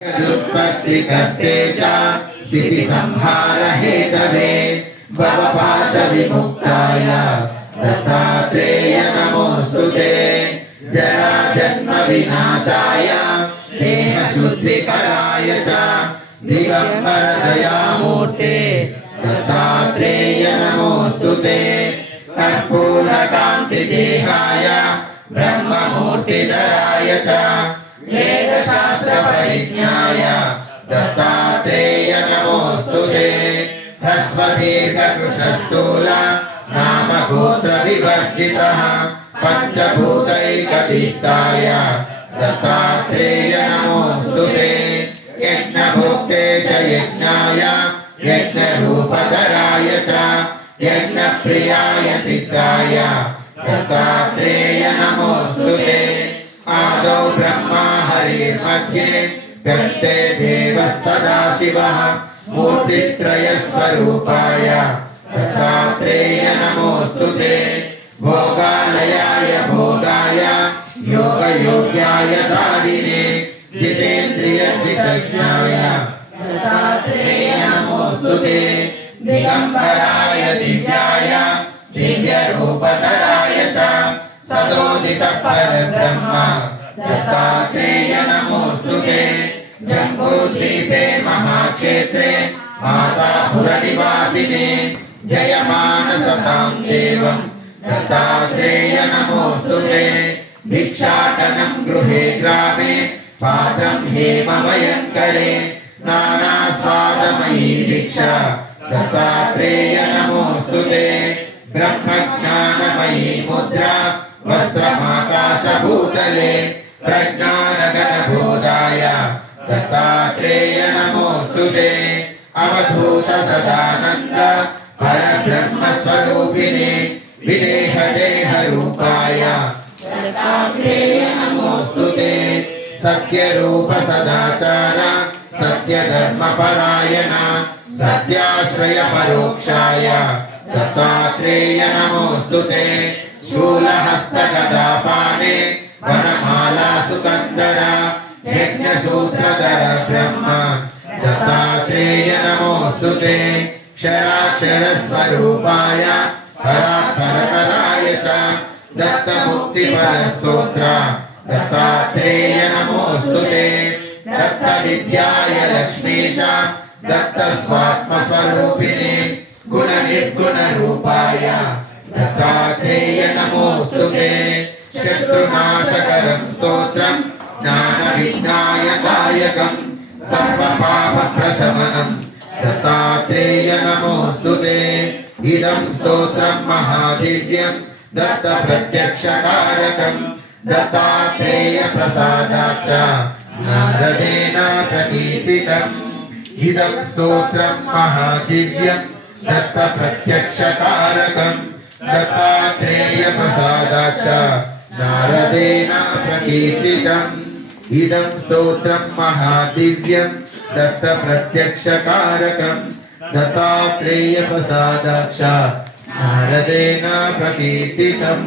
दुष्पत्ति कर्ते च स्थिति संहार हेतवे भवपाश विमुक्ताय दत्तात्रेय नमोस्तुते जरा जन्म विनाशाय देह शुद्धिकराय च दिगंबर दयामूर्ते दत्तात्रेय नमोस्तुते कर्पूर कांति देहाय ब्रह्ममूर्तिधराय च वेद शास्त्र परिज्ञाय दत्तात्रेय नमोस्तुते ह्रस्वदीर्घ कृशस्थूल नाम गोत्र विवर्जितः पंचभूतैकदीप्ताय दत्तात्रेय नमोस्तुते यज्ञभोक्ते च यज्ञाय यज्ञरूपधराय च यज्ञप्रियाय सिद्धाय दत्तात्रेय नमोस्तुते आदौ ब्रह्मा हरिर्मध्ये व्यक्ते देवः सदाशिवः मूर्तित्रयस्वरूपाय दत्तात्रेय नमोस्तुते भोगालयाय भोगाय योगयोग्याय दारिणे जितेन्द्रिय जितज्ञाय दत्तात्रेय नमोस्तुते दिगंबराय दिव्याय दिव्यरूपधराय च सदोदित परब्रह्म दत्तात्रेय नमोस्तुते जम्बूद्वीपे महाक्षेत्रे मातापुरनिवासिने जयमानसतां देवं दत्तात्रेय नमोस्तुते भिक्षाटनं गृहे ग्रामे पात्रं हेममयङ्करे नानास्वादमयी भिक्षा दत्तात्रेय नमोस्तुते ब्रह्मज्ञानमयी मुद्रा वस्त्रमाकाशभूतले प्रज्ञानगणबोधाय दत्तात्रेय नमोस्तुते अवधूत सदानंद परब्रह्मस्वरूपिणे विदेहदेहरूपाय दत्तात्रेय नमोस्तुते सत्यरूप सदाचार सत्यधर्मपरायण सत्याश्रय परोक्षाय दत्तात्रेय नमोस्तुते शूलहस्तगदापाणे वनमाला सुकंदर यज्ञसूत्रधर ब्रह्म दत्तात्रेय नमोस्तुते क्षराक्षर स्वरूपाय परात्परतराय च दत्तमुक्तिपरस्तोत्र दत्तात्रेय नमोस्तुते दत्तविद्याय लक्ष्मीश दत्तस्वात्मस्वरूपिणे गुणनिर्गुणरूपाय दत्तात्रेय नमोस्तुते शत्रुनाशकरं स्तोत्रं ज्ञानविज्ञायदायकं सर्वपापप्रशमनं दत्तात्रेय नमोस्तुते इदं स्तोत्रं महादिव्यं दत्तप्रत्यक्षकारकं दत्तात्रेय प्रसादाच्च नारदेन प्रकीर्तितम् इदं स्तोत्रं महादिव्यं दत्तप्रत्यक्षकारकं दत्तात्रेय प्रसादाच्च नारदेन प्रकीर्तितम् इदं स्तोत्रं महादिव्यं दत्तप्रत्यक्षकारकं दत्तात्रेय प्रसादाच्च नारदेन प्रकीर्तितम्।